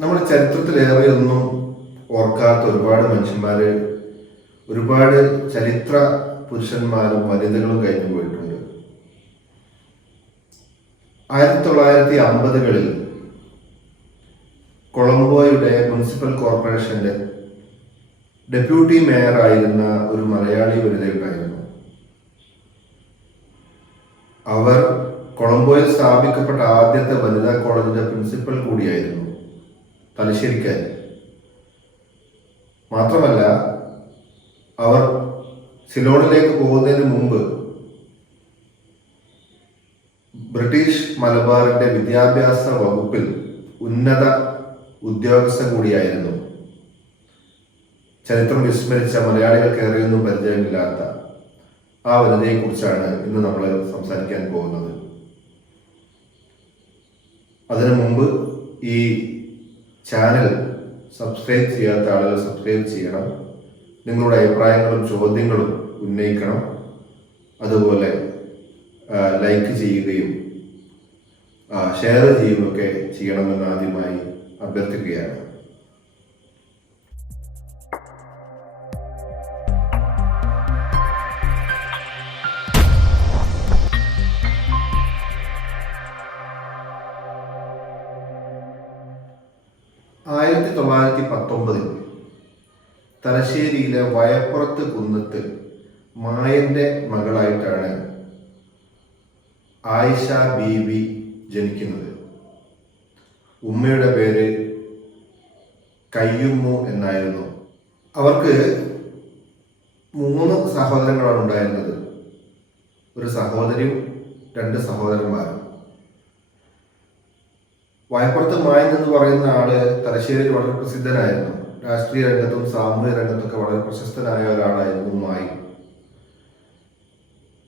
നമ്മുടെ ചരിത്രത്തിലേറെ ഒന്നും ഓർക്കാത്ത ഒരുപാട് മനുഷ്യന്മാര്, ഒരുപാട് ചരിത്ര പുരുഷന്മാരും വനിതകളും കഴിഞ്ഞു പോയിട്ടുണ്ട്. 1950കളിൽ കൊളംബോയുടെ മുനിസിപ്പൽ കോർപ്പറേഷന്റെ ഡെപ്യൂട്ടി മേയർ ആയിരുന്ന ഒരു മലയാളി വനിതയുണ്ടായിരുന്നു. അവർ കൊളംബോയിൽ സ്ഥാപിക്കപ്പെട്ട ആദ്യത്തെ വനിതാ കോളേജിന്റെ പ്രിൻസിപ്പൽ കൂടിയായിരുന്നു, തലശ്ശേരിക്കാരി. മാത്രമല്ല, അവർ സിലോണിലേക്ക് പോകുന്നതിന് മുമ്പ് ബ്രിട്ടീഷ് മലബാറിന്റെ വിദ്യാഭ്യാസ വകുപ്പിൽ ഉന്നത ഉദ്യോഗസ്ഥ കൂടിയായിരുന്നു. ചരിത്രം വിസ്മരിച്ച മലയാളികൾക്ക് ഏറെയൊന്നും പരിചയമില്ലാത്ത ആ വനിതയെ കുറിച്ചാണ് ഇന്ന് നമ്മൾ സംസാരിക്കാൻ പോകുന്നത്. അതിനു മുമ്പ് ഈ ചാനൽ സബ്സ്ക്രൈബ് ചെയ്യാത്ത ആളുകൾ സബ്സ്ക്രൈബ് ചെയ്യണം. നിങ്ങളുടെ അഭിപ്രായങ്ങളും ചോദ്യങ്ങളും ഉന്നയിക്കണം. അതുപോലെ ലൈക്ക് ചെയ്യുകയും ഷെയർ ചെയ്യുകയൊക്കെ ചെയ്യണമെന്ന് ആദ്യമായി അഭ്യർത്ഥിക്കുകയാണ്. ആയിരത്തി 1919 തലശ്ശേരിയിലെ വയപ്പുറത്ത് കുന്നത്ത് മായന്റെ മകളായിട്ടാണ് ആയിഷ ബീവി ജനിക്കുന്നത്. ഉമ്മയുടെ പേര് കയ്യുമ്മു എന്നായിരുന്നു. അവർക്ക് 3 സഹോദരങ്ങളാണ് ഉണ്ടായിരുന്നത്. ഒരു സഹോദരിയും 2 സഹോദരന്മാരും. വയപ്പുറത്ത് മായൻ എന്ന് പറയുന്ന ആള് തലശ്ശേരിയിൽ വളരെ പ്രസിദ്ധനായിരുന്നു. രാഷ്ട്രീയ രംഗത്തും സാമൂഹിക രംഗത്തൊക്കെ വളരെ പ്രശസ്തനായ ഒരാളായിരുന്നു മായൻ.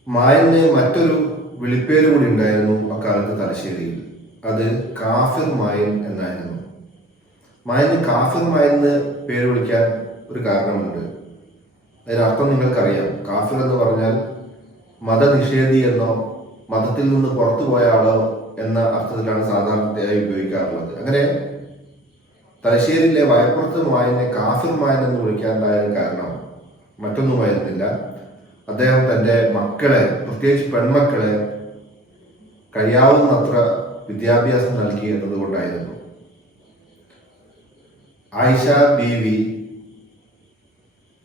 മായന് മറ്റൊരു വിളിപ്പേര് കൂടി ഉണ്ടായിരുന്നു അക്കാലത്ത് തലശ്ശേരിയിൽ. അത് കാഫിർ മായൻ എന്നായിരുന്നു. മായന് കാഫിർ മായൻ എന്ന് പേര് വിളിക്കാൻ ഒരു കാരണമുണ്ട്. അതിനർത്ഥം നിങ്ങൾക്കറിയാം. കാഫിർ എന്ന് പറഞ്ഞാൽ മതനിഷേധി എന്നോ മതത്തിൽ നിന്ന് പുറത്തു പോയ ആളോ എന്ന അർത്ഥത്തിലാണ് സാധാരണയായി ഉപയോഗിക്കാറുള്ളത്. അങ്ങനെ തലശ്ശേരിയിലെ വയപ്പുറത്ത് മായനെ കാഫിർ മായൻ എന്ന് വിളിക്കാനുണ്ടായ കാരണം മറ്റൊന്നുമായിരുന്നില്ല. അദ്ദേഹം തൻ്റെ മക്കളെ, പ്രത്യേകിച്ച് പെൺമക്കളെ, കഴിയാവുന്നത്ര വിദ്യാഭ്യാസം നൽകി എന്നതുകൊണ്ടായിരുന്നു. ആയിഷ ബീവി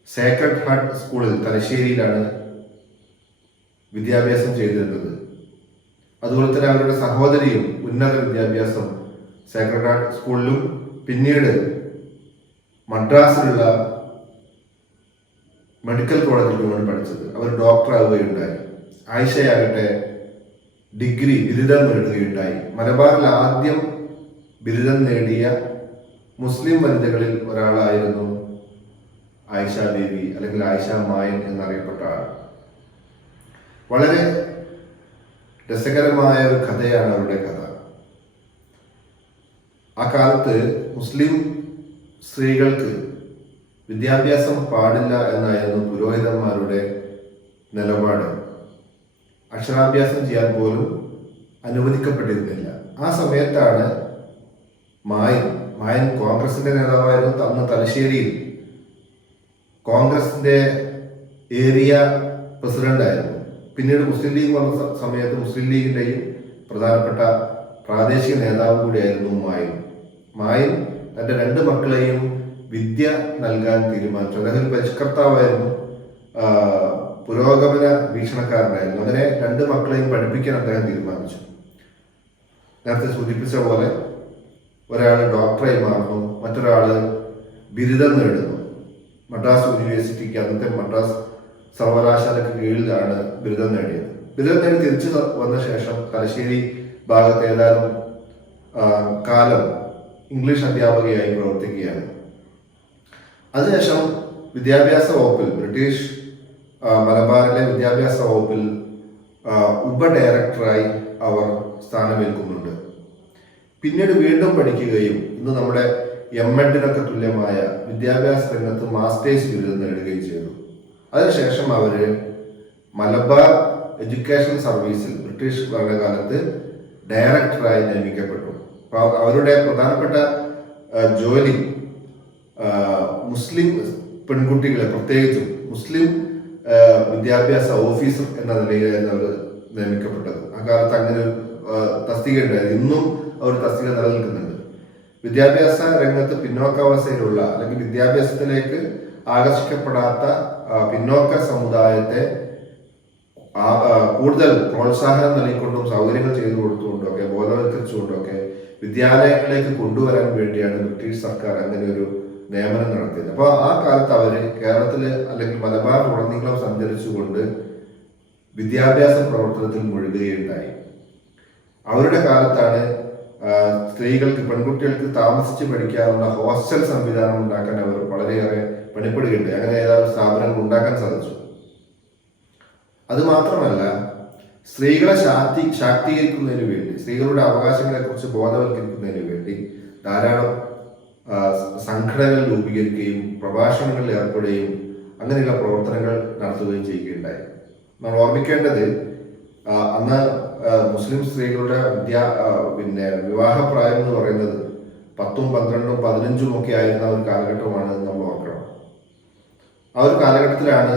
സേക്രഡ് ഹാർട്ട് സ്കൂളിൽ തലശ്ശേരിയിലാണ് വിദ്യാഭ്യാസം ചെയ്തിരുന്നത്. അതുപോലെ തന്നെ അവരുടെ സഹോദരിയും ഉന്നത വിദ്യാഭ്യാസം സേക്രഡ് ഹാർട്ട് സ്കൂളിലും പിന്നീട് മദ്രാസിലുള്ള മെഡിക്കൽ കോളേജിലുമാണ് പഠിച്ചത്. അവർ ഡോക്ടറാവുകയുണ്ടായി. ആയിഷയാകട്ടെ ഡിഗ്രി ബിരുദം നേടുകയുണ്ടായി. മലബാറിൽ ആദ്യം ബിരുദം നേടിയ മുസ്ലിം വനിതകളിൽ ഒരാളായിരുന്നു ആയിഷ ബീവി, അല്ലെങ്കിൽ ആയിഷ മായൻ എന്നറിയപ്പെട്ട ആൾ. വളരെ രസകരമായ ഒരു കഥയാണ് അവരുടെ കഥ. ആ കാലത്ത് മുസ്ലിം സ്ത്രീകൾക്ക് വിദ്യാഭ്യാസം പാടില്ല എന്നായിരുന്നു പുരോഹിതന്മാരുടെ നിലപാട്. അക്ഷരാഭ്യാസം ചെയ്യാൻ പോലും അനുവദിക്കപ്പെട്ടിരുന്നില്ല. ആ സമയത്താണ് മായൻ കോൺഗ്രസിന്റെ നേതാവായിരുന്നു. അന്ന് തലശ്ശേരിയിൽ കോൺഗ്രസിന്റെ ഏരിയ പ്രസിഡന്റായിരുന്നു. പിന്നീട് മുസ്ലിം ലീഗ് വന്ന സമയത്ത് മുസ്ലിം ലീഗിന്റെയും പ്രധാനപ്പെട്ട പ്രാദേശിക നേതാവ് കൂടിയായിരുന്നു മായൻ തന്റെ 2 മക്കളെയും വിദ്യ നൽകാൻ തീരുമാനിച്ചു. അദ്ദേഹം ഒരു പരിഷ്കർത്താവായിരുന്നു, പുരോഗമന വീക്ഷണക്കാരനായിരുന്നു. അങ്ങനെ 2 മക്കളെയും പഠിപ്പിക്കാൻ അദ്ദേഹം തീരുമാനിച്ചു. നേരത്തെ സൂചിപ്പിച്ച പോലെ ഒരാൾ ഡോക്ടറായി മാറുന്നു, മറ്റൊരാള് ബിരുദം നേടുന്നു. മദ്രാസ് യൂണിവേഴ്സിറ്റിക്ക്, അന്നത്തെ മദ്രാസ് സർവകലാശാലയ്ക്ക് കീഴിലാണ് ബിരുദം നേടിയത്. ബിരുദം നേടി തിരിച്ചു വന്ന ശേഷം തലശ്ശേരി ഭാഗത്ത് ഏതാനും കാലം ഇംഗ്ലീഷ് അധ്യാപകയായി പ്രവർത്തിക്കുകയാണ്. അതിനുശേഷം വിദ്യാഭ്യാസ വകുപ്പിൽ, ബ്രിട്ടീഷ് മലബാറിലെ വിദ്യാഭ്യാസ വകുപ്പിൽ ഉപ ഡയറക്ടറായി അവർ സ്ഥാനമേൽക്കുന്നുണ്ട്. പിന്നീട് വീണ്ടും പഠിക്കുകയും ഇന്ന് നമ്മുടെ MEdനൊക്കെ തുല്യമായ വിദ്യാഭ്യാസ രംഗത്ത് മാസ്റ്റേഴ്സ് ബിരുദം നേടുകയും ചെയ്തു. അതിനുശേഷം അവര് മലബാർ എഡ്യൂക്കേഷൻ സർവീസിൽ ബ്രിട്ടീഷ് ഭരണകാലത്ത് ഡയറക്ടറായി നിയമിക്കപ്പെട്ടു. അവരുടെ പ്രധാനപ്പെട്ട ജോലി മുസ്ലിം പെൺകുട്ടികളെ, പ്രത്യേകിച്ചും മുസ്ലിം വിദ്യാഭ്യാസ ഓഫീസർ എന്ന നിലയിലായിരുന്നു അവർ നിയമിക്കപ്പെട്ടത്. ആ കാലത്ത് അങ്ങനെ ഒരു തസ്തിക ഉണ്ടായിരുന്നു. ഇന്നും അവർ തസ്തിക നിലനിൽക്കുന്നുണ്ട്. വിദ്യാഭ്യാസ രംഗത്ത് പിന്നോക്കാവസ്ഥയിലുള്ള അല്ലെങ്കിൽ വിദ്യാഭ്യാസത്തിലേക്ക് ആകർഷിക്കപ്പെടാത്ത പിന്നോക്ക സമുദായത്തെ കൂടുതൽ പ്രോത്സാഹനം നൽകിക്കൊണ്ടും സൗകര്യങ്ങൾ ചെയ്തു കൊടുത്തുകൊണ്ടും ഒക്കെ ബോധവൽക്കരിച്ചുകൊണ്ടും ഒക്കെ വിദ്യാലയങ്ങളിലേക്ക് കൊണ്ടുവരാൻ വേണ്ടിയാണ് ബ്രിട്ടീഷ് സർക്കാർ അങ്ങനെ ഒരു നിയമനം നടത്തിയത്. അപ്പോൾ ആ കാലത്ത് അവര് കേരളത്തില് അല്ലെങ്കിൽ മലബാറിലുടനീളം സഞ്ചരിച്ചുകൊണ്ട് വിദ്യാഭ്യാസ പ്രവർത്തനത്തിൽ മുഴുകുകയുണ്ടായി. അവരുടെ കാലത്താണ് സ്ത്രീകൾക്ക്, പെൺകുട്ടികൾക്ക് താമസിച്ച് പഠിക്കാവുന്ന ഹോസ്റ്റൽ സംവിധാനം ഉണ്ടാക്കാൻ അവർ വളരെയേറെ പണിപ്പെടുകയുണ്ടായി. അങ്ങനെ ഏതാനും സ്ഥാപനങ്ങൾ ഉണ്ടാക്കാൻ സാധിച്ചു. അതുമാത്രമല്ല, സ്ത്രീകളെ ശാക്തീകരിക്കുന്നതിന് വേണ്ടി, സ്ത്രീകളുടെ അവകാശങ്ങളെ കുറിച്ച് ബോധവൽക്കരിക്കുന്നതിന് വേണ്ടി ധാരാളം സംഘടനകൾ രൂപീകരിക്കുകയും പ്രഭാഷണങ്ങളിൽ ഏർപ്പെടുകയും അങ്ങനെയുള്ള പ്രവർത്തനങ്ങൾ നടത്തുകയും ചെയ്യുകയുണ്ടായി. നമ്മൾ ഓർമ്മിക്കേണ്ടത്, അന്ന് മുസ്ലിം സ്ത്രീകളുടെ വിവാഹപ്രായം എന്ന് പറയുന്നത് 10, 12, 15 ഒക്കെ ആയിരുന്ന ഒരു കാലഘട്ടമാണ് നമ്മൾ ഓർക്കണം. ആ ഒരു കാലഘട്ടത്തിലാണ്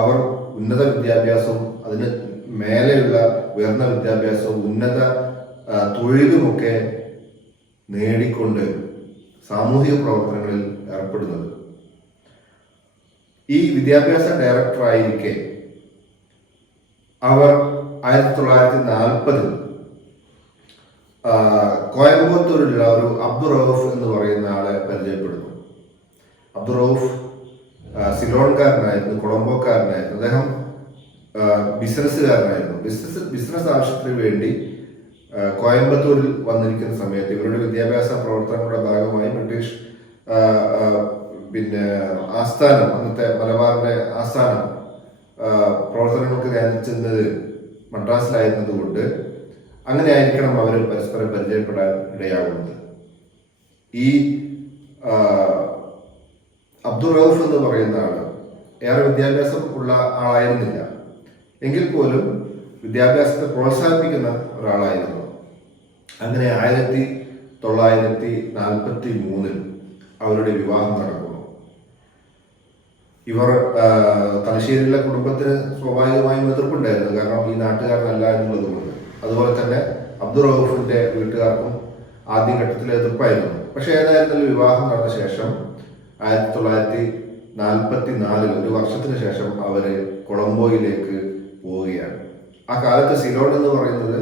അവർ ഉന്നത വിദ്യാഭ്യാസവും അതിന് മേലെയുള്ള ഉയർന്ന വിദ്യാഭ്യാസവും ഉന്നത തൊഴിലുമൊക്കെ നേടിക്കൊണ്ട് സാമൂഹിക പ്രവർത്തനങ്ങളിൽ ഏർപ്പെടുന്നത്. ഈ വിദ്യാഭ്യാസ ഡയറക്ടറായിരിക്കെ അവർ 1940 കോയമ്പത്തൂരിലുള്ള ഒരു അബ്ദുറൌഫ് എന്ന് പറയുന്ന ആളെ പരിചയപ്പെടുന്നു. അബ്ദുറൌഫ് സിലോൺകാരനായിരുന്നു, കൊളംബോക്കാരനായിരുന്നു. അദ്ദേഹം ബിസിനസ്സുകാരനായിരുന്നു. ബിസിനസ് ആവശ്യത്തിന് വേണ്ടി കോയമ്പത്തൂരിൽ വന്നിരിക്കുന്ന സമയത്ത് ഇവരുടെ വിദ്യാഭ്യാസ പ്രവർത്തനങ്ങളുടെ ഭാഗമായി ബ്രിട്ടീഷ് ആസ്ഥാനം, അന്നത്തെ മലബാറിന്റെ ആസ്ഥാനം പ്രവർത്തനങ്ങൾക്ക് നിയന്ത്രിച്ചിരുന്നത് മദ്രാസിലായിരുന്നത് കൊണ്ട് അങ്ങനെ ആയിരിക്കണം അവർ പരസ്പരം പരിചയപ്പെടാൻ ഇടയാകുന്നത്. ഈ അബ്ദുൾ റൌഫ് എന്ന് പറയുന്ന ആള് ഏറെ വിദ്യാഭ്യാസം ഉള്ള ആളായിരുന്നില്ല, എങ്കിൽ പോലും വിദ്യാഭ്യാസത്തെ പ്രോത്സാഹിപ്പിക്കുന്ന ഒരാളായിരുന്നു. അങ്ങനെ 1943 അവരുടെ വിവാഹം നടക്കുന്നു. ഇവർ തലശ്ശേരിയിലെ കുടുംബത്തിന് സ്വാഭാവികമായും എതിർപ്പുണ്ടായിരുന്നു, കാരണം ഈ നാട്ടുകാരനല്ല എന്നുള്ളത് കൊണ്ട്. അതുപോലെ തന്നെ അബ്ദുൾ റൌഫിന്റെ വീട്ടുകാർക്കും ആദ്യഘട്ടത്തിൽ എതിർപ്പായിരുന്നു. പക്ഷെ ഏതായിരുന്നാലും വിവാഹം നടന്ന ശേഷം 1944 ഒരു വർഷത്തിന് ശേഷം അവര് കൊളംബോയിലേക്ക് പോവുകയാണ്. ആ കാലത്ത് സിലോൺ എന്ന് പറയുന്നത്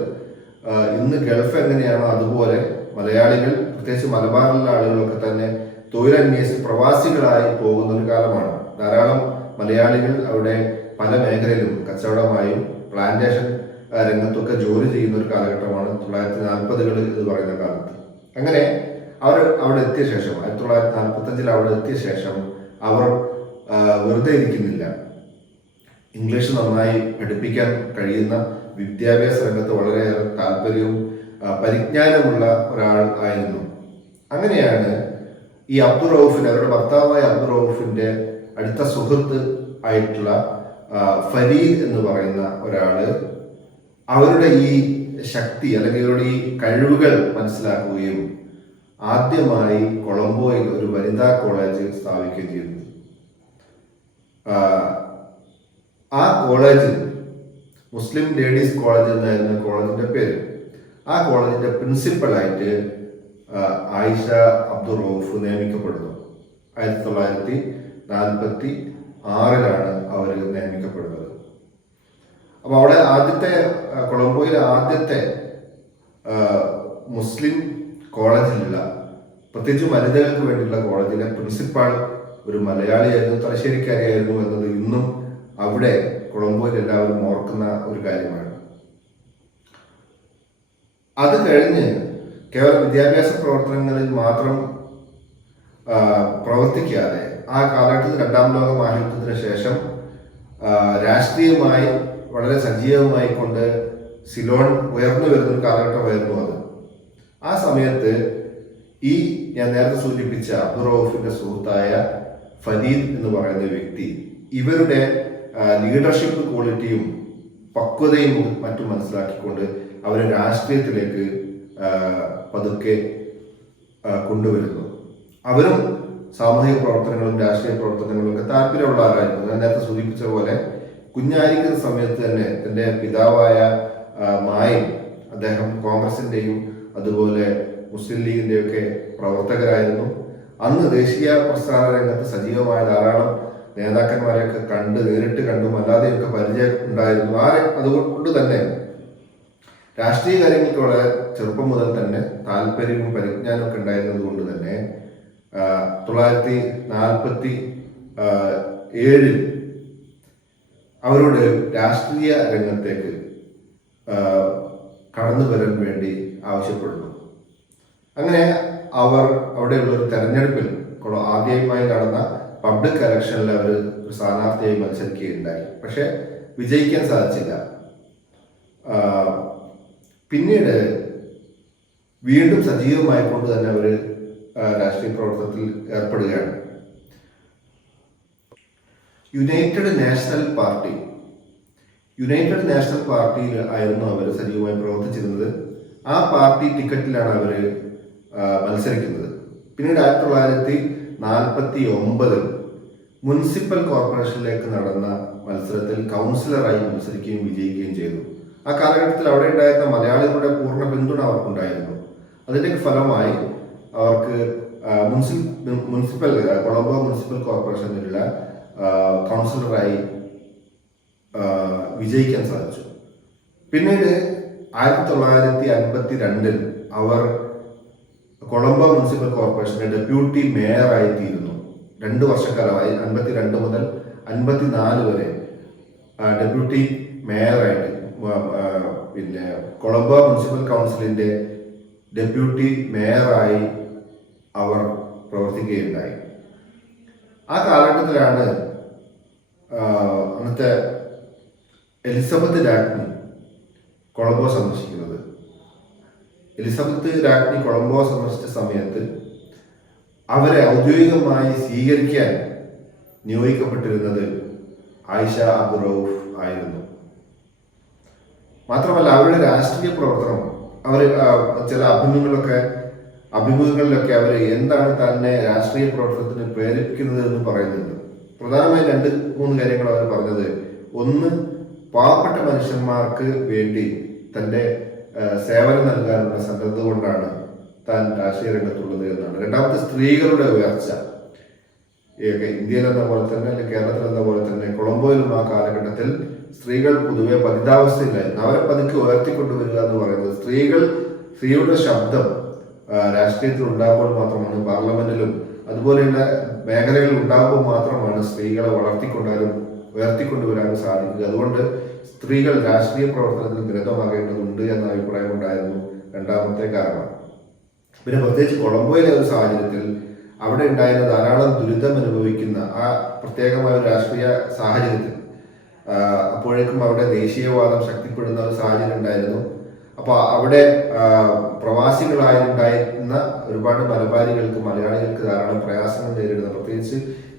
ഇന്ന് ഗൾഫ് എങ്ങനെയാണോ അതുപോലെ മലയാളികൾ, പ്രത്യേകിച്ച് മലബാറിലുള്ള ആളുകളൊക്കെ തന്നെ തൊഴിലന്വേഷിച്ച് പ്രവാസികളായി പോകുന്ന ഒരു കാലമാണ്. ധാരാളം മലയാളികൾ അവിടെ പല മേഖലയിലും കച്ചവടമായും പ്ലാന്റേഷൻ രംഗത്തൊക്കെ ജോലി ചെയ്യുന്ന ഒരു കാലഘട്ടമാണ് 1940 എന്ന് പറയുന്ന കാലത്ത്. അങ്ങനെ അവർ അവിടെ എത്തിയ ശേഷം 1945 അവിടെ എത്തിയ ശേഷം അവർ വെറുതെ ഇരിക്കുന്നില്ല. ഇംഗ്ലീഷ് നന്നായി പഠിപ്പിക്കാൻ കഴിയുന്ന, വിദ്യാഭ്യാസ രംഗത്ത് വളരെയേറെ താല്പര്യവും പരിജ്ഞാനമുള്ള ഒരാൾ ആയിരുന്നു. അങ്ങനെയാണ് ഈ അബ്ദുൾ റൌഫിന്റെ, അവരുടെ ഭർത്താവായ അബ്ദുൾ റൌഫിന്റെ അടുത്ത സുഹൃത്ത് ആയിട്ടുള്ള ഫരീദ് എന്ന് പറയുന്ന ഒരാള് അവരുടെ ഈ ശക്തി അല്ലെങ്കിൽ ഇവരുടെ ഈ കഴിവുകൾ മനസ്സിലാക്കുകയും ആദ്യമായി കൊളംബോയിൽ ഒരു വനിതാ കോളേജ് സ്ഥാപിക്കുകയും ചെയ്തു. ആ കോളേജ് മുസ്ലിം ലേഡീസ് കോളേജ് എന്നായിരുന്നു കോളേജിന്റെ പേര്. ആ കോളേജിന്റെ പ്രിൻസിപ്പലായിട്ട് ആയിഷ അബ്ദുൾ റൌഫ് നിയമിക്കപ്പെടുന്നു. 1946 അവർ നിയമിക്കപ്പെടുന്നത്. അപ്പൊ അവിടെ കൊളംബോയിലെ ആദ്യത്തെ മുസ്ലിം കോളേജിലുള്ള, പ്രത്യേകിച്ച് വനിതകൾക്ക് വേണ്ടിയുള്ള കോളേജിലെ പ്രിൻസിപ്പാൾ ഒരു മലയാളിയായിരുന്നു, തലശ്ശേരിക്കാരിയായിരുന്നു എന്നത് ഇന്നും അവിടെ കൊളംബോയിൽ എല്ലാവരും ഓർക്കുന്ന ഒരു കാര്യമാണ്. അത് കഴിഞ്ഞ് കേവലം വിദ്യാഭ്യാസ പ്രവർത്തനങ്ങളിൽ മാത്രം പ്രവർത്തിക്കാതെ ആ കാലഘട്ടത്തിൽ 2ാം ലോക മഹായുദ്ധത്തിന് ശേഷം രാഷ്ട്രീയമായി വളരെ സജീവമായി കൊണ്ട് സിലോൺ ഉയർന്നു വരുന്നൊരു കാലഘട്ടമായിരുന്നു അത്. ആ സമയത്ത് ഈ ഞാൻ നേരത്തെ സൂചിപ്പിച്ച അബ്ദുൾ റൌഫിന്റെ സുഹൃത്തായ ഫരീദ് എന്ന് പറയുന്ന വ്യക്തി ഇവരുടെ ലീഡർഷിപ്പ് ക്വാളിറ്റിയും പക്വതയും മറ്റും മനസ്സിലാക്കിക്കൊണ്ട് അവരെ രാഷ്ട്രീയത്തിലേക്ക് പതുക്കെ കൊണ്ടുവരുന്നു. അവരും സാമൂഹിക പ്രവർത്തനങ്ങളും രാഷ്ട്രീയ പ്രവർത്തനങ്ങളും ഒക്കെ താല്പര്യമുള്ള ആളായിരുന്നു. ഞാൻ നേരത്തെ സൂചിപ്പിച്ച പോലെ കുഞ്ഞായിരിക്കുന്ന സമയത്ത് തന്നെ തന്റെ പിതാവായ മായൻ, അദ്ദേഹം കോൺഗ്രസിന്റെയും അതുപോലെ മുസ്ലിം ലീഗിന്റെയും ഒക്കെ പ്രവർത്തകരായിരുന്നു. അന്ന് ദേശീയ പ്രസ്ഥാന രംഗത്ത് സജീവമായ ധാരാളം നേതാക്കന്മാരെയൊക്കെ നേരിട്ട് കണ്ടും അല്ലാതെയൊക്കെ പരിചയം ഉണ്ടായിരുന്നു. അതുകൊണ്ട് തന്നെ രാഷ്ട്രീയ കാര്യങ്ങൾക്ക് വളരെ ചെറുപ്പം മുതൽ തന്നെ താല്പര്യവും പരിജ്ഞാനവും ഒക്കെ ഉണ്ടായിരുന്നത് കൊണ്ട് തന്നെ 1947 അവരോട് രാഷ്ട്രീയ രംഗത്തേക്ക് കടന്നു വരാൻ വേണ്ടി ആവശ്യപ്പെടുന്നു. അങ്ങനെ അവർ അവിടെയുള്ള ഒരു തെരഞ്ഞെടുപ്പിൽ ആദ്യമായി നടന്ന പബ്ലിക് ഇലക്ഷനിൽ അവർ ഒരു സ്ഥാനാർത്ഥിയായി മത്സരിക്കുകയുണ്ടായി. പക്ഷെ വിജയിക്കാൻ സാധിച്ചില്ല. പിന്നീട് വീണ്ടും സജീവമായിക്കൊണ്ട് തന്നെ അവർ രാഷ്ട്രീയ പ്രവർത്തനത്തിൽ ഏർപ്പെടുകയാണ്. യുണൈറ്റഡ് നാഷണൽ പാർട്ടിയിൽ ആയിരുന്നു അവർ സജീവമായി പ്രവർത്തിച്ചിരുന്നത്. ആ പാർട്ടി ടിക്കറ്റിലാണ് അവർ മത്സരിക്കുന്നത്. പിന്നീട് 1949 മുനിസിപ്പൽ കോർപ്പറേഷനിലേക്ക് നടന്ന മത്സരത്തിൽ കൗൺസിലറായി മത്സരിക്കുകയും വിജയിക്കുകയും ചെയ്തു. ആ കാലഘട്ടത്തിൽ അവിടെ ഉണ്ടായിരുന്ന മലയാളികളുടെ പൂർണ്ണ പിന്തുണ അവർക്കുണ്ടായിരുന്നു. അതിന്റെ ഫലമായി അവർക്ക് കൊളംബോ മുനിസിപ്പൽ കോർപ്പറേഷനിലുള്ള കൗൺസിലറായി വിജയിക്കാൻ സാധിച്ചു. പിന്നീട് 1952 അവർ കൊളംബോ മുനിസിപ്പൽ കോർപ്പറേഷന്റെ ഡെപ്യൂട്ടി മേയറായി തീരുന്നു. 2 വർഷക്കാലമായി 52 മുതൽ 54 വരെ ഡെപ്യൂട്ടി മേയറായിട്ട് പിന്നെ കൊളംബോ മുനിസിപ്പൽ കൗൺസിലിന്റെ ഡെപ്യൂട്ടി മേയറായി അവർ പ്രവർത്തിക്കുകയുണ്ടായി. ആ കാലഘട്ടത്തിലാണ് അന്നത്തെ എലിസബത്ത് രാജ്ഞി കൊളംബോ സന്ദർശിക്കുന്നത്. എലിസബത്ത് രാജ്ഞി കൊളംബോ സന്ദർശിച്ച സമയത്ത് അവരെ ഔദ്യോഗികമായി സ്വീകരിക്കാൻ നിയോഗിക്കപ്പെട്ടിരുന്നത് ആയിഷ അബ്ദുറൌഫ് ആയിരുന്നു. മാത്രമല്ല അവരുടെ രാഷ്ട്രീയ പ്രവർത്തനം, അവർ ചില അഭിമുഖങ്ങളിലൊക്കെ അവർ എന്താണ് തന്നെ രാഷ്ട്രീയ പ്രവർത്തനത്തിന് പ്രേരിപ്പിക്കുന്നത് എന്ന് പറയുന്നുണ്ട്. പ്രധാനമായും 2-3 കാര്യങ്ങൾ അവർ പറഞ്ഞത്. ഒന്ന്, പാവപ്പെട്ട മനുഷ്യന്മാർക്ക് വേണ്ടി തന്റെ സേവനം നൽകാനുള്ള സന്നദ്ധത കൊണ്ടാണ് താൻ രാഷ്ട്രീയ രംഗത്തുള്ളത് എന്നാണ്. രണ്ടാമത്തെ, സ്ത്രീകളുടെ ഉയർച്ച. ഇന്ത്യയിൽ എന്ന പോലെ തന്നെ അല്ലെങ്കിൽ കേരളത്തിൽ എന്ന പോലെ തന്നെ കൊളംബോയിലും ആ കാലഘട്ടത്തിൽ സ്ത്രീകൾ പൊതുവെ പതിതാവസ്ഥയിലായിരുന്നു. അവരെ പതുക്കെ ഉയർത്തിക്കൊണ്ടുവരിക എന്ന് പറയുന്നത് സ്ത്രീയുടെ ശബ്ദം രാഷ്ട്രീയത്തിൽ ഉണ്ടാകുമ്പോൾ മാത്രമാണ്, പാർലമെന്റിലും അതുപോലെയുള്ള മേഖലകളിൽ ഉണ്ടാകുമ്പോൾ മാത്രമാണ് സ്ത്രീകളെ ഉയർത്തിക്കൊണ്ടുവരാനും സാധിക്കുക. അതുകൊണ്ട് സ്ത്രീകൾ രാഷ്ട്രീയ പ്രവർത്തനത്തിൽ നിരതമാകേണ്ടതുണ്ട് എന്ന അഭിപ്രായം ഉണ്ടായിരുന്നു രണ്ടാമത്തെ കാരണം. പിന്നെ പ്രത്യേകിച്ച് കൊളംബോയിലെ ഒരു സാഹചര്യത്തിൽ അവിടെ ഉണ്ടായിരുന്ന ധാരാളം ദുരിതം അനുഭവിക്കുന്ന ആ പ്രത്യേകമായ ഒരു രാഷ്ട്രീയ സാഹചര്യത്തിൽ അപ്പോഴേക്കും അവിടെ ദേശീയവാദം ശക്തിപ്പെടുന്ന ഒരു സാഹചര്യം ഉണ്ടായിരുന്നു. അപ്പോൾ അവിടെ പ്രവാസികളായിട്ടുണ്ടായിരുന്ന ഒരുപാട് മലയാളികൾക്ക് ധാരാളം പ്രയാസങ്ങൾ നേരിടുന്ന, പ്രത്യേകിച്ച്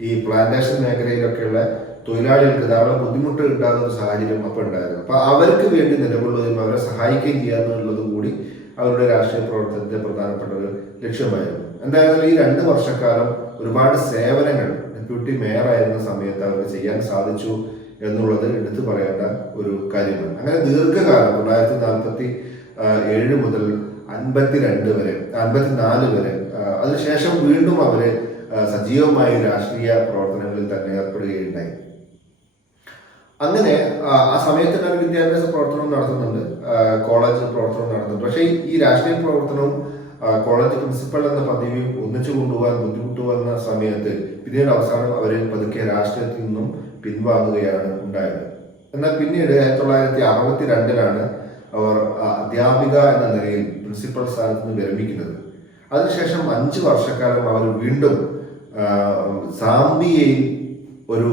ഈ പ്ലാന്റേഷൻ മേഖലയിലൊക്കെയുള്ള തൊഴിലാളികൾക്ക് ധാരാളം ബുദ്ധിമുട്ട് ഉണ്ടാകുന്ന ഒരു സാഹചര്യം അപ്പോൾ ഉണ്ടായിരുന്നു. അപ്പോൾ അവർക്ക് വേണ്ടി നിലകൊള്ളുകയും അവരെ സഹായിക്കുകയും ചെയ്യാന്നുള്ളതും കൂടി അവരുടെ രാഷ്ട്രീയ പ്രവർത്തനത്തിന്റെ പ്രധാനപ്പെട്ട ഒരു ലക്ഷ്യമായിരുന്നു. എന്തായാലും ഈ 2 വർഷക്കാലം ഒരുപാട് സേവനങ്ങൾ ഡെപ്യൂട്ടി മേയർ ആയിരുന്ന സമയത്ത് അവർക്ക് ചെയ്യാൻ സാധിച്ചു എന്നുള്ളത് എടുത്തു പറയേണ്ട ഒരു കാര്യമാണ്. അങ്ങനെ ദീർഘകാലം 1947 മുതൽ 54 വരെ അതിനുശേഷം വീണ്ടും അവര് സജീവമായ രാഷ്ട്രീയ പ്രവർത്തനങ്ങളിൽ തന്നെ ഏർപ്പെടുകയുണ്ടായി. അങ്ങനെ ആ സമയത്ത് ഞാൻ വിദ്യാഭ്യാസ പ്രവർത്തനവും നടത്തുന്നുണ്ട്, കോളേജ് പ്രവർത്തനവും നടത്തുന്നുണ്ട്. പക്ഷേ ഈ രാഷ്ട്രീയ പ്രവർത്തനവും കോളേജ് പ്രിൻസിപ്പൽ എന്ന പദവിയും ഒന്നിച്ചു കൊണ്ടുപോകാൻ ബുദ്ധിമുട്ട് വന്ന സമയത്ത് പിന്നീട് അവസാനം അവർ പതുക്കെ രാഷ്ട്രീയത്തിൽ നിന്നും പിൻവാങ്ങുകയാണ് ഉണ്ടായത്. എന്നാൽ പിന്നീട് 1962 അവർ അധ്യാപിക എന്ന നിലയിൽ പ്രിൻസിപ്പൽ സ്ഥാനത്ത് നിന്ന് വിരമിക്കുന്നത്. അതിനുശേഷം 5 വർഷക്കാലം അവർ വീണ്ടും സാംബിയയിൽ ഒരു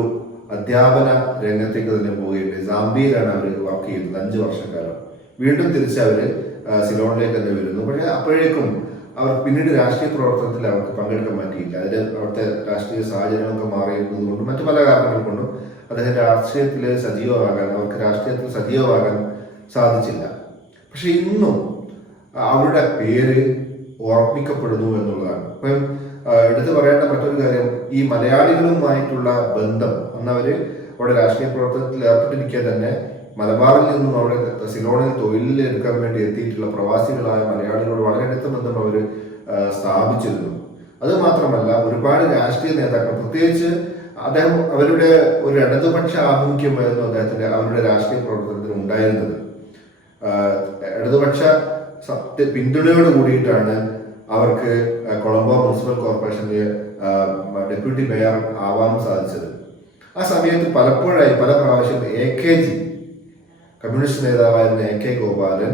അധ്യാപന രംഗത്തേക്ക് തന്നെ പോവുകയുണ്ട്. സാംബിയയിലാണ് അവർ വർക്ക് ചെയ്യുന്നത് 5 വർഷക്കാലം. വീണ്ടും തിരിച്ച് അവർ സിലോണിലേക്ക് തന്നെ വരുന്നു. പക്ഷേ അപ്പോഴേക്കും അവർ പിന്നീട് രാഷ്ട്രീയ പ്രവർത്തനത്തിൽ അവർക്ക് പങ്കെടുക്കാൻ പറ്റിയില്ല. അവിടുത്തെ രാഷ്ട്രീയ സാഹചര്യമൊക്കെ മാറിയിരുന്നത് കൊണ്ടും മറ്റു പല കാരണങ്ങൾ കൊണ്ടും അദ്ദേഹം അവർക്ക് രാഷ്ട്രീയത്തിൽ സജീവമാകാൻ സാധിച്ചില്ല. പക്ഷെ ഇന്നും അവരുടെ പേര് ഓർമ്മിക്കപ്പെടുന്നു എന്നുള്ളതാണ്. ഇപ്പം എടുത്തു പറയേണ്ട മറ്റൊരു കാര്യം, ഈ മലയാളികളുമായിട്ടുള്ള ബന്ധം അന്നവര് അവിടെ രാഷ്ട്രീയ പ്രവർത്തനത്തിൽ ഏർപ്പെട്ടിരിക്കുക തന്നെ മലബാറിൽ നിന്നും അവിടെ സിലോണിൽ തൊഴിലിൽ എടുക്കാൻ വേണ്ടി എത്തിയിട്ടുള്ള പ്രവാസികളായ മലയാളികളോട് വളരെ അടുത്ത ബന്ധം അവർ സ്ഥാപിച്ചിരുന്നു. അത് മാത്രമല്ല ഒരുപാട് രാഷ്ട്രീയ നേതാക്കൾ, പ്രത്യേകിച്ച് അദ്ദേഹം അവരുടെ ഒരു ഇടതുപക്ഷ ആഭിമുഖ്യമായിരുന്നു അവരുടെ രാഷ്ട്രീയ പ്രവർത്തനത്തിന് ഉണ്ടായിരുന്നത്. ഇടതുപക്ഷ പിന്തുണയോട് കൂടിയിട്ടാണ് അവർക്ക് കൊളംബോ മുനിസിപ്പൽ കോർപ്പറേഷനിൽ ഡെപ്യൂട്ടി മേയർ ആവാനും സാധിച്ചത്. ആ സമയത്ത് പല പ്രാവശ്യം AKG കമ്മ്യൂണിസ്റ്റ് നേതാവായിരുന്ന AK ഗോപാലൻ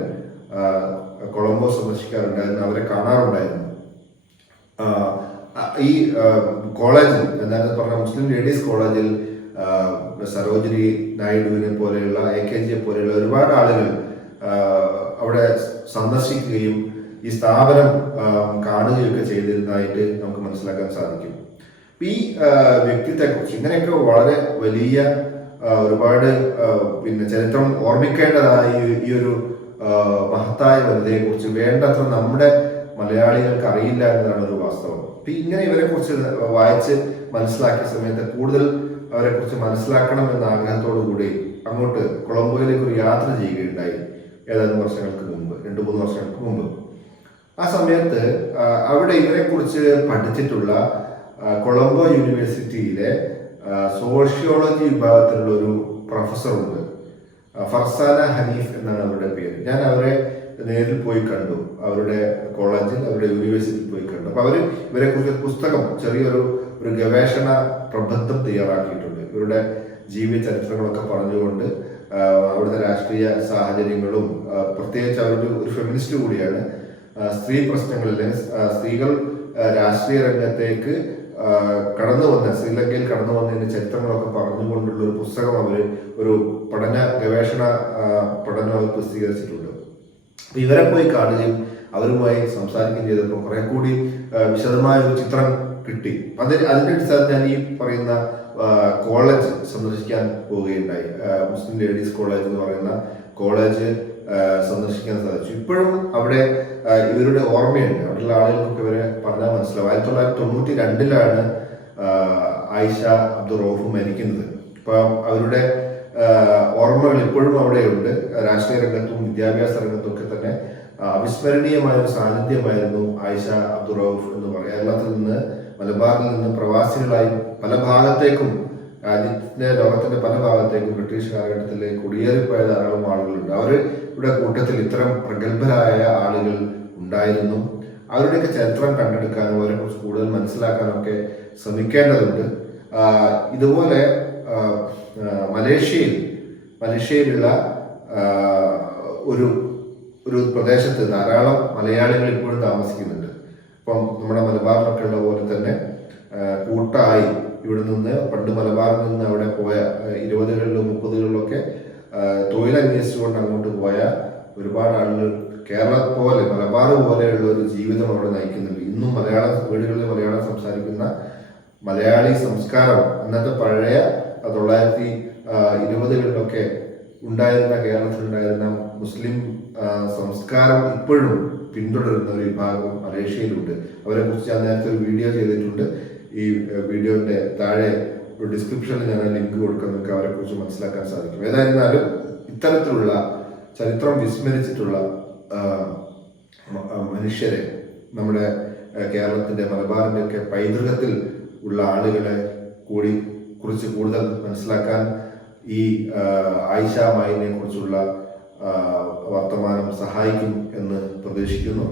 കൊളംബോ സന്ദർശിക്കാറുണ്ടായിരുന്നു, അവരെ കാണാറുണ്ടായിരുന്നു. ഈ കോളേജിൽ, എന്താണെന്ന് പറഞ്ഞ മുസ്ലിം ലേഡീസ് കോളേജിൽ സരോജിനി നായിഡുവിനെ പോലെയുള്ള AKGയെ പോലെയുള്ള ഒരുപാട് ആളുകൾ അവിടെ സന്ദർശിക്കുകയും ഈ സ്ഥാപനം കാണുകയൊക്കെ ചെയ്തിരുന്നതായിട്ട് നമുക്ക് മനസ്സിലാക്കാൻ സാധിക്കും. ഈ വ്യക്തിത്വത്തെക്കുറിച്ച് ഇങ്ങനെയൊക്കെ വളരെ വലിയ ഒരുപാട് ചരിത്രം ഓർമ്മിക്കേണ്ടതായ ഈ ഒരു മഹത്തായ വനിതയെക്കുറിച്ച് വേണ്ടത്ര നമ്മുടെ മലയാളികൾക്ക് അറിയില്ല എന്നതാണ് ഒരു വാസ്തവം. ഇങ്ങനെ ഇവരെ കുറിച്ച് വായിച്ച് മനസ്സിലാക്കിയ സമയത്ത് കൂടുതൽ അവരെ കുറിച്ച് മനസ്സിലാക്കണം എന്ന ആഗ്രഹത്തോടു കൂടി അങ്ങോട്ട് കൊളംബോയിലേക്ക് ഒരു യാത്ര ചെയ്യുകയുണ്ടായി ഏതാനും വർഷങ്ങൾക്ക് മുമ്പ്, 2-3 വർഷങ്ങൾക്ക് മുമ്പ്. ആ സമയത്ത് അവിടെ ഇവരെ കുറിച്ച് പഠിച്ചിട്ടുള്ള കൊളംബോ യൂണിവേഴ്സിറ്റിയിലെ സോഷ്യോളജി വിഭാഗത്തിലുള്ള ഒരു പ്രൊഫസറുണ്ട്, ഫർസാന ഹനീഫ് എന്നാണ് അവരുടെ പേര്. ഞാൻ അവരെ നേരിൽ പോയി കണ്ടു, അവരുടെ കോളേജിൽ, അവരുടെ യൂണിവേഴ്സിറ്റിയിൽ പോയി കണ്ടു. അപ്പൊ ഇവരെ കുറിച്ച് പുസ്തകം, ചെറിയൊരു ഗവേഷണ പ്രബന്ധം തയ്യാറാക്കിയിട്ടുണ്ട്. ഇവരുടെ ജീവിത ചരിത്രങ്ങളൊക്കെ പറഞ്ഞുകൊണ്ട് അവിടുത്തെ രാഷ്ട്രീയ സാഹചര്യങ്ങളും, പ്രത്യേകിച്ച് അവരുടെ ഒരു ഫെമിനിസ്റ്റ് കൂടിയാണ്, സ്ത്രീ പ്രശ്നങ്ങളിലെ സ്ത്രീകൾ രാഷ്ട്രീയ രംഗത്തേക്ക് ശ്രീലങ്കയിൽ കടന്നു വന്നതിന്റെ ചരിത്രങ്ങളൊക്കെ പറഞ്ഞുകൊണ്ടുള്ള ഒരു പുസ്തകം ഒരു ഗവേഷണ പഠനം അവർ പ്രസിദ്ധീകരിച്ചിട്ടുണ്ട്. അപ്പൊ ഇവരെ പോയി കാണുകയും അവരുമായി സംസാരിക്കുകയും ചെയ്തപ്പോൾ കുറെ കൂടി വിശദമായ ഒരു ചിത്രം കിട്ടി. അതിന്റെ അടിസ്ഥാനത്തിൽ ഞാൻ ഈ പറയുന്ന കോളേജ് സന്ദർശിക്കാൻ പോവുകയുണ്ടായി. മുസ്ലിം ലേഡീസ് കോളേജ് എന്ന് പറയുന്ന കോളേജ് സന്ദർശിക്കാൻ സാധിച്ചു. ഇപ്പോഴും അവിടെ ഇവരുടെ ഓർമ്മയുണ്ട്, അവിടെയുള്ള ആളുകൾക്കൊക്കെ ഇവരെ പറഞ്ഞാൽ മനസ്സിലാവും. 1992 ആയിഷ അബ്ദുൾ റൌഫ് മരിക്കുന്നത്. അപ്പം അവരുടെ ഓർമ്മകൾ ഇപ്പോഴും അവിടെയുണ്ട്. രാഷ്ട്രീയ രംഗത്തും വിദ്യാഭ്യാസ രംഗത്തും ഒക്കെ തന്നെ അവിസ്മരണീയമായ ഒരു സാന്നിധ്യമായിരുന്നു ആയിഷ അബ്ദുൾ റൌഫ് എന്ന് പറയാം. കേരളത്തിൽ നിന്ന്, മലബാറിൽ നിന്ന് പ്രവാസികളായി പല ഭാഗത്തേക്കും, ലോകത്തിന്റെ പല ഭാഗത്തേക്കും ബ്രിട്ടീഷ് കാലഘട്ടത്തിലേക്ക് കുടിയേറിപ്പോയ ധാരാളം ആളുകളുണ്ട്. അവരുടെ കൂട്ടത്തിൽ ഇത്തരം പ്രഗത്ഭരായ ആളുകൾ ഉണ്ടായിരുന്നു. അവരുടെയൊക്കെ ചരിത്രം കണ്ടെടുക്കാനും അവരെ കുറിച്ച് കൂടുതൽ മനസ്സിലാക്കാനും ഒക്കെ ശ്രമിക്കേണ്ടതുണ്ട്. ഇതുപോലെ മലേഷ്യയിലുള്ള ഒരു പ്രദേശത്ത് ധാരാളം മലയാളികൾ ഇപ്പോഴും താമസിക്കുന്നുണ്ട്. ഇപ്പം നമ്മുടെ മലബാറിലൊക്കെ ഉള്ള പോലെ തന്നെ കൂട്ടായി ഇവിടെ നിന്ന്, പണ്ട് മലബാറിൽ നിന്ന് അവിടെ പോയ 20കളിലും 30കളിലൊക്കെ തൊഴിലന്വേഷിച്ചുകൊണ്ട് അങ്ങോട്ട് പോയ ഒരുപാട് ആളുകൾ കേരളം പോലെ, മലബാർ പോലെയുള്ള ഒരു ജീവിതം അവിടെ നയിക്കുന്നുണ്ട്. ഇന്നും വീടുകളിൽ മലയാളം സംസാരിക്കുന്ന മലയാളി സംസ്കാരം, അന്നത്തെ പഴയ 1920കളിലൊക്കെ ഉണ്ടായിരുന്ന, കേരളത്തിലുണ്ടായിരുന്ന മുസ്ലിം സംസ്കാരം ഇപ്പോഴും പിന്തുടരുന്ന ഒരു വിഭാഗം മലേഷ്യയിലുണ്ട്. അവരെ കുറിച്ച് ഞാൻ നേരത്തെ ഒരു വീഡിയോ ചെയ്തിട്ടുണ്ട്. ഈ വീഡിയോന്റെ താഴെ ഒരു ഡിസ്ക്രിപ്ഷനിൽ ഞാൻ ലിങ്ക് കൊടുക്കാൻ നിങ്ങൾക്ക് അവരെ കുറിച്ച് മനസ്സിലാക്കാൻ സാധിക്കും. ഏതായിരുന്നാലും ഇത്തരത്തിലുള്ള ചരിത്രം വിസ്മരിച്ചിട്ടുള്ള മനുഷ്യരെ, നമ്മുടെ കേരളത്തിന്റെ, മലബാറിന്റെ ഒക്കെ പൈതൃകത്തിൽ ഉള്ള ആളുകളെ കുറിച്ച് കൂടുതൽ മനസ്സിലാക്കാൻ ഈ ആയിഷ മായിനെ കുറിച്ചുള്ള വർത്തമാനം സഹായിക്കും എന്ന് പ്രതീക്ഷിക്കുന്നു.